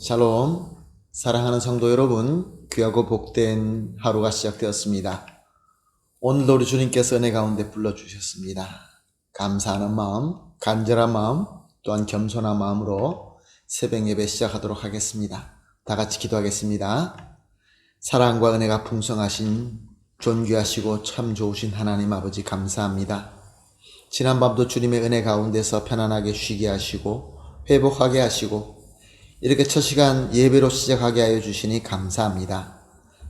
샬롬, 사랑하는 성도 여러분, 귀하고 복된 하루가 시작되었습니다. 오늘도 우리 주님께서 은혜 가운데 불러주셨습니다. 감사하는 마음, 간절한 마음, 또한 겸손한 마음으로 새벽 예배 시작하도록 하겠습니다. 다 같이 기도하겠습니다. 사랑과 은혜가 풍성하신 존귀하시고 참 좋으신 하나님 아버지 감사합니다. 지난밤도 주님의 은혜 가운데서 편안하게 쉬게 하시고 회복하게 하시고 이렇게 첫 시간 예배로 시작하게 하여 주시니 감사합니다.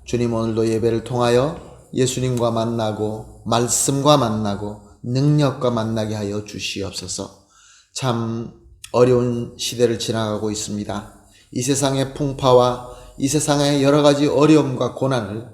주님, 오늘도 예배를 통하여 예수님과 만나고 말씀과 만나고 능력과 만나게 하여 주시옵소서. 참 어려운 시대를 지나가고 있습니다. 이 세상의 풍파와 이 세상의 여러 가지 어려움과 고난을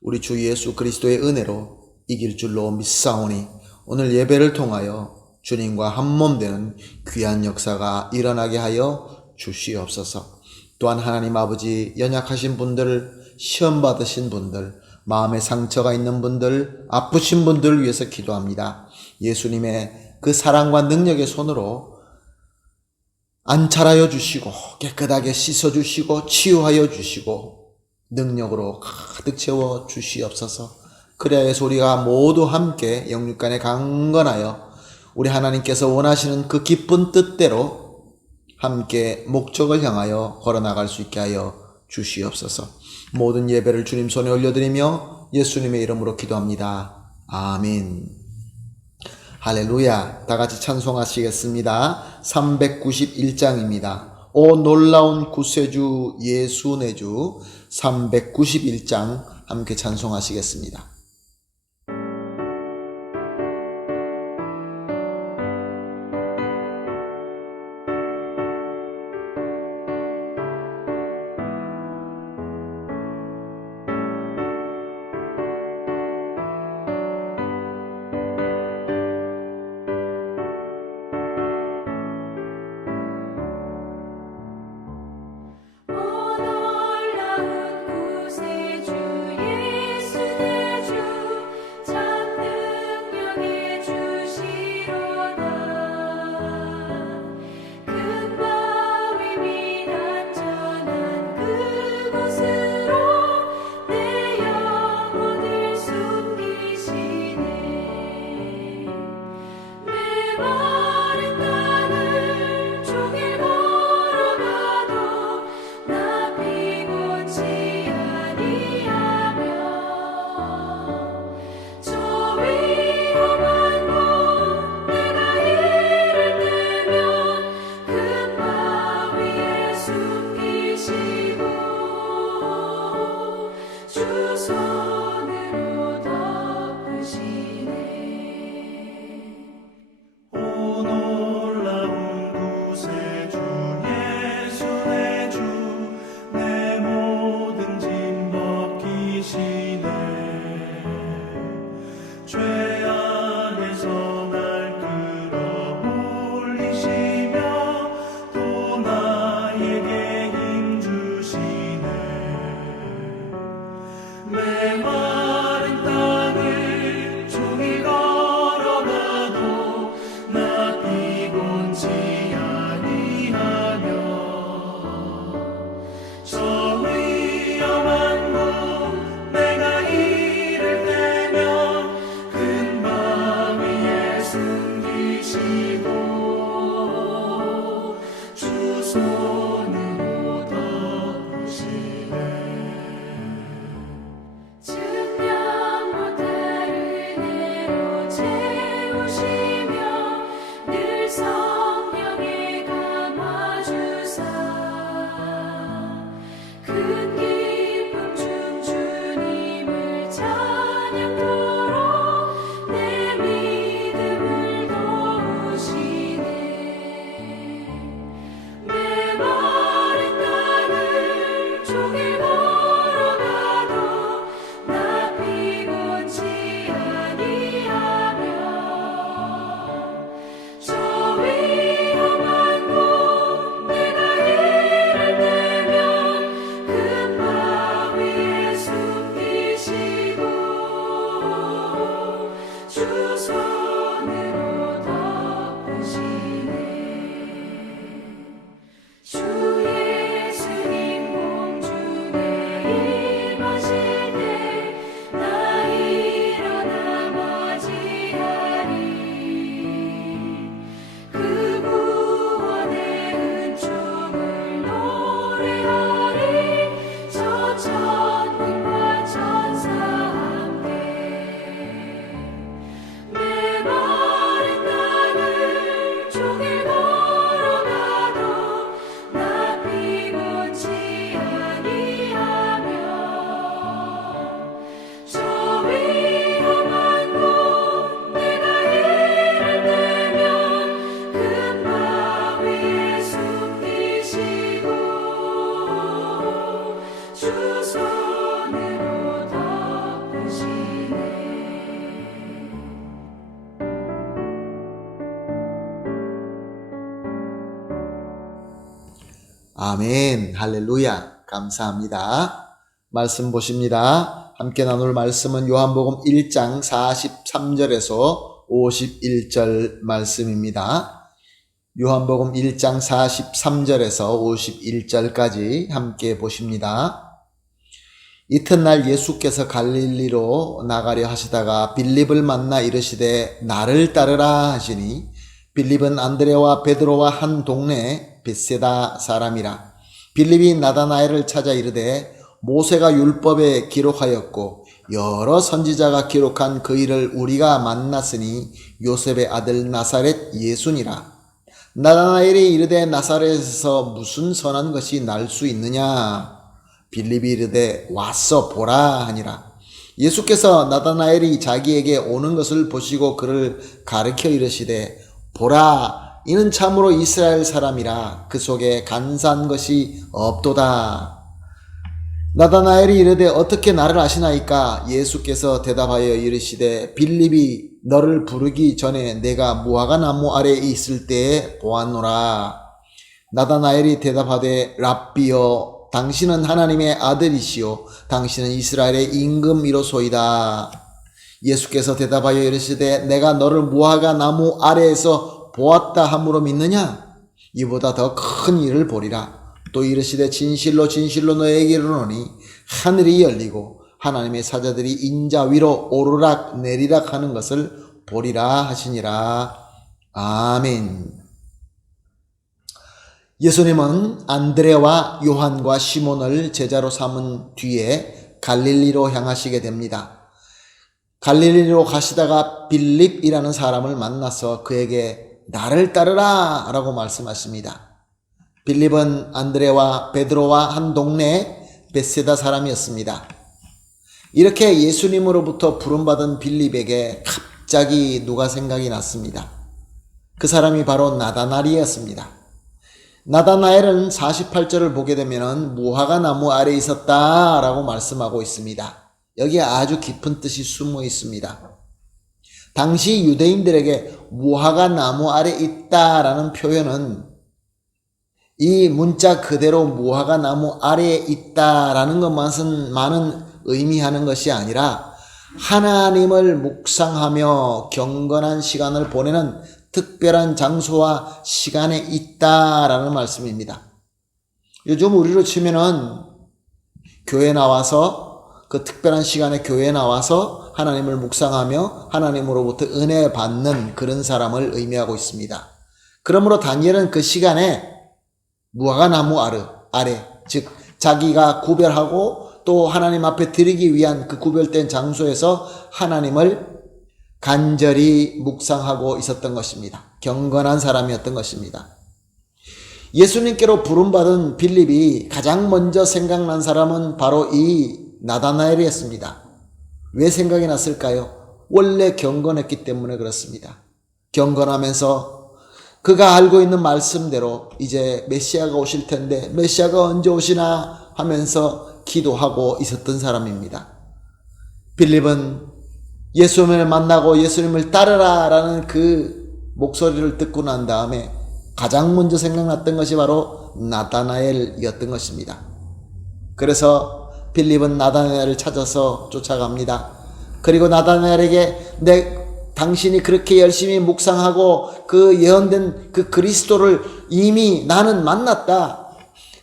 우리 주 예수 그리스도의 은혜로 이길 줄로 믿사오니 오늘 예배를 통하여 주님과 한몸 되는 귀한 역사가 일어나게 하여 주시옵소서. 또한 하나님 아버지, 연약하신 분들, 시험 받으신 분들, 마음에 상처가 있는 분들, 아프신 분들을 위해서 기도합니다. 예수님의 그 사랑과 능력의 손으로 안찰하여 주시고 깨끗하게 씻어주시고 치유하여 주시고 능력으로 가득 채워 주시옵소서. 그래야 해서 우리가 모두 함께 영육간에 강건하여 우리 하나님께서 원하시는 그 기쁜 뜻대로 함께 목적을 향하여 걸어나갈 수 있게 하여 주시옵소서. 모든 예배를 주님 손에 올려드리며 예수님의 이름으로 기도합니다. 아멘. 할렐루야. 다 같이 찬송하시겠습니다. 391장입니다. 오 놀라운 구세주 예수 내 주 391장 함께 찬송하시겠습니다. 오 놀라운 구세주 예수 내 주 아멘. 할렐루야. 감사합니다. 말씀 보십니다. 함께 나눌 말씀은 요한복음 1장 43절에서 51절 말씀입니다. 요한복음 1장 43절에서 51절까지 함께 보십니다. 이튿날 예수께서 갈릴리로 나가려 하시다가 빌립을 만나 이르시되 나를 따르라 하시니 빌립은 안드레와 베드로와 한 동네 벳세다 사람이라. 빌립이 나다나엘을 찾아 이르되 모세가 율법에 기록하였고 여러 선지자가 기록한 그 일을 우리가 만났으니 요셉의 아들 나사렛 예수니라. 나다나엘이 이르되 나사렛에서 무슨 선한 것이 날 수 있느냐? 빌립이 이르되 와서 보라 하니라. 예수께서 나다나엘이 자기에게 오는 것을 보시고 그를 가르쳐 이르시되 보라, 이는 참으로 이스라엘 사람이라 그 속에 간사한 것이 없도다. 나다나엘이 이르되 어떻게 나를 아시나이까? 예수께서 대답하여 이르시되 빌립이 너를 부르기 전에 내가 무화과 나무 아래에 있을 때에 보았노라. 나다나엘이 대답하되 랍비여, 당신은 하나님의 아들이시요 당신은 이스라엘의 임금이로소이다. 예수께서 대답하여 이르시되 내가 너를 무화과 나무 아래에서 보았다 함으로 믿느냐? 이보다 더 큰 일을 보리라. 또 이르시되 진실로 진실로 너에게 이르노니 하늘이 열리고 하나님의 사자들이 인자 위로 오르락 내리락 하는 것을 보리라 하시니라. 아멘. 예수님은 안드레와 요한과 시몬을 제자로 삼은 뒤에 갈릴리로 향하시게 됩니다. 갈릴리로 가시다가 빌립이라는 사람을 만나서 그에게 나를 따르라 라고 말씀하십니다. 빌립은 안드레와 베드로와 한 동네 벳세다 사람이었습니다. 이렇게 예수님으로부터 부름받은 빌립에게 갑자기 누가 생각이 났습니다. 그 사람이 바로 나다나엘이었습니다. 나다나엘은 48절을 보게 되면 무화과 나무 아래에 있었다 라고 말씀하고 있습니다. 여기에 아주 깊은 뜻이 숨어 있습니다. 당시 유대인들에게 무화과 나무 아래에 있다라는 표현은 이 문자 그대로 무화과 나무 아래에 있다라는 것만은 의미하는 것이 아니라 하나님을 묵상하며 경건한 시간을 보내는 특별한 장소와 시간에 있다라는 말씀입니다. 요즘 우리로 치면은 교회 나와서 그 특별한 시간에 교회에 나와서 하나님을 묵상하며 하나님으로부터 은혜 받는 그런 사람을 의미하고 있습니다. 그러므로 다니엘은 그 시간에 무화과 나무 아래 즉 자기가 구별하고 또 하나님 앞에 드리기 위한 그 구별된 장소에서 하나님을 간절히 묵상하고 있었던 것입니다. 경건한 사람이었던 것입니다. 예수님께로 부름받은 빌립이 가장 먼저 생각난 사람은 바로 이 나다나엘이었습니다. 왜 생각이 났을까요? 원래 경건했기 때문에 그렇습니다. 경건하면서 그가 알고 있는 말씀대로 이제 메시아가 오실 텐데 메시아가 언제 오시나 하면서 기도하고 있었던 사람입니다. 빌립은 예수님을 만나고 예수님을 따르라 라는 그 목소리를 듣고 난 다음에 가장 먼저 생각났던 것이 바로 나다나엘이었던 것입니다. 그래서 빌립은 나다나엘을 찾아서 쫓아갑니다. 그리고 나다나엘에게 당신이 그렇게 열심히 묵상하고 그 예언된 그 그리스도를 이미 나는 만났다.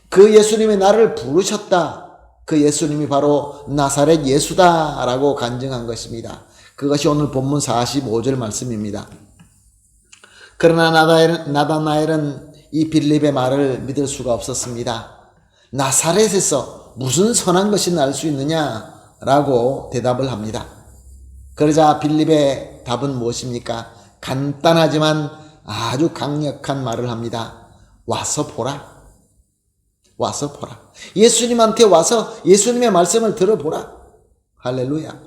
그 예수님이 나를 부르셨다. 그 예수님이 바로 나사렛 예수다 라고 간증한 것입니다. 그것이 오늘 본문 45절 말씀입니다. 그러나 나다나엘은 이 빌립의 말을 믿을 수가 없었습니다. 나사렛에서 무슨 선한 것이 날 수 있느냐 라고 대답을 합니다. 그러자 빌립의 답은 무엇입니까? 간단하지만 아주 강력한 말을 합니다. 와서 보라. 와서 보라. 예수님한테 와서 예수님의 말씀을 들어보라. 할렐루야.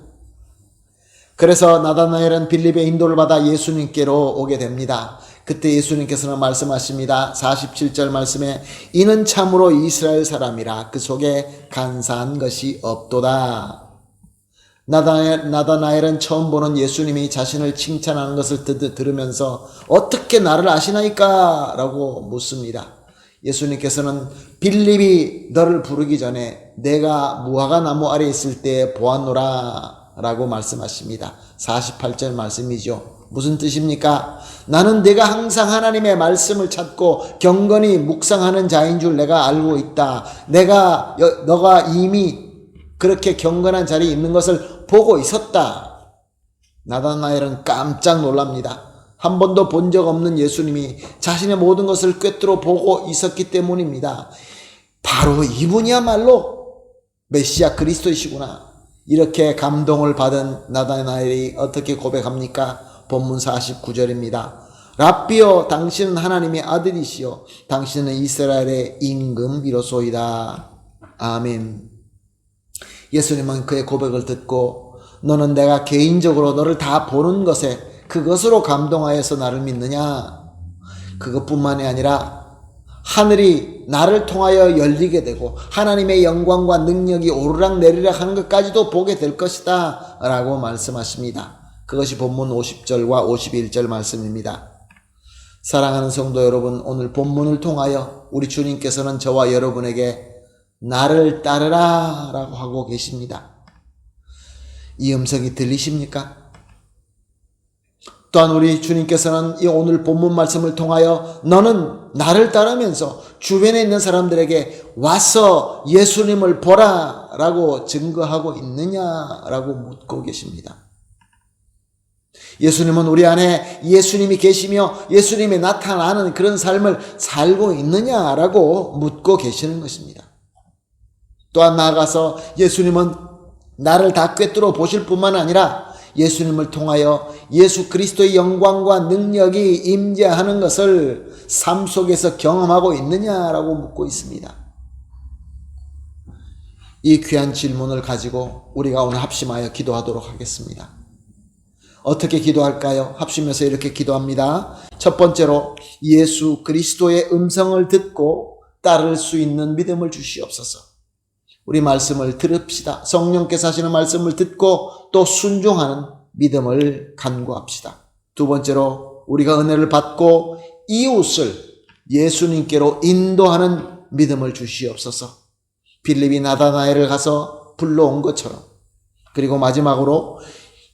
그래서 나다나엘은 빌립의 인도를 받아 예수님께로 오게 됩니다. 그때 예수님께서는 말씀하십니다. 47절 말씀에 이는 참으로 이스라엘 사람이라 그 속에 간사한 것이 없도다. 나다나엘은 처음 보는 예수님이 자신을 칭찬하는 것을 들으면서 어떻게 나를 아시나이까? 라고 묻습니다. 예수님께서는 빌립이 너를 부르기 전에 내가 무화과 나무 아래 있을 때 보았노라 라고 말씀하십니다. 48절 말씀이죠. 무슨 뜻입니까? 나는 내가 항상 하나님의 말씀을 찾고 경건히 묵상하는 자인 줄 내가 알고 있다. 너가 이미 그렇게 경건한 자리에 있는 것을 보고 있었다. 나다나엘은 깜짝 놀랍니다. 한 번도 본 적 없는 예수님이 자신의 모든 것을 꿰뚫어 보고 있었기 때문입니다. 바로 이분이야말로 메시아 그리스도이시구나. 이렇게 감동을 받은 나다나엘이 어떻게 고백합니까? 본문 49절입니다. 랍비여, 당신은 하나님의 아들이시여 당신은 이스라엘의 임금이로소이다. 아멘. 예수님은 그의 고백을 듣고 너는 내가 개인적으로 너를 다 보는 것에 그것으로 감동하여서 나를 믿느냐? 그것뿐만이 아니라 하늘이 나를 통하여 열리게 되고 하나님의 영광과 능력이 오르락내리락 하는 것까지도 보게 될 것이다 라고 말씀하십니다. 그것이 본문 50절과 51절 말씀입니다. 사랑하는 성도 여러분, 오늘 본문을 통하여 우리 주님께서는 저와 여러분에게 나를 따르라 라고 하고 계십니다. 이 음성이 들리십니까? 또한 우리 주님께서는 이 오늘 본문 말씀을 통하여 너는 나를 따르면서 주변에 있는 사람들에게 와서 예수님을 보라 라고 증거하고 있느냐라고 묻고 계십니다. 예수님은 우리 안에 예수님이 계시며 예수님이 나타나는 그런 삶을 살고 있느냐라고 묻고 계시는 것입니다. 또한 나아가서 예수님은 나를 다 꿰뚫어 보실 뿐만 아니라 예수님을 통하여 예수 그리스도의 영광과 능력이 임재하는 것을 삶 속에서 경험하고 있느냐라고 묻고 있습니다. 이 귀한 질문을 가지고 우리가 오늘 합심하여 기도하도록 하겠습니다. 어떻게 기도할까요? 합심해서 이렇게 기도합니다. 첫 번째로 예수 그리스도의 음성을 듣고 따를 수 있는 믿음을 주시옵소서. 우리 말씀을 들읍시다. 성령께서 하시는 말씀을 듣고 또 순종하는 믿음을 간구합시다. 두 번째로 우리가 은혜를 받고 이웃을 예수님께로 인도하는 믿음을 주시옵소서. 빌립이 나다나엘을 가서 불러온 것처럼. 그리고 마지막으로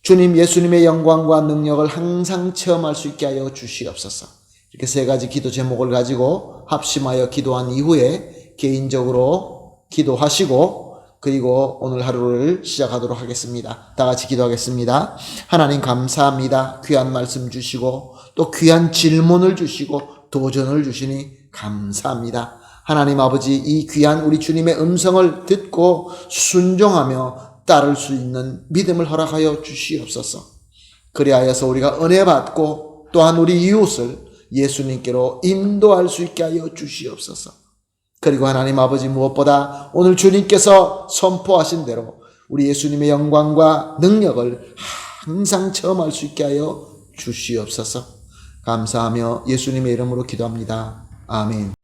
주님 예수님의 영광과 능력을 항상 체험할 수 있게 하여 주시옵소서. 이렇게 세 가지 기도 제목을 가지고 합심하여 기도한 이후에 개인적으로 기도하시고 그리고 오늘 하루를 시작하도록 하겠습니다. 다 같이 기도하겠습니다. 하나님 감사합니다. 귀한 말씀 주시고 또 귀한 질문을 주시고 도전을 주시니 감사합니다. 하나님 아버지, 이 귀한 우리 주님의 음성을 듣고 순종하며 따를 수 있는 믿음을 허락하여 주시옵소서. 그리하여서 우리가 은혜 받고 또한 우리 이웃을 예수님께로 인도할 수 있게 하여 주시옵소서. 그리고 하나님 아버지, 무엇보다 오늘 주님께서 선포하신 대로 우리 예수님의 영광과 능력을 항상 체험할 수 있게 하여 주시옵소서. 감사하며 예수님의 이름으로 기도합니다. 아멘.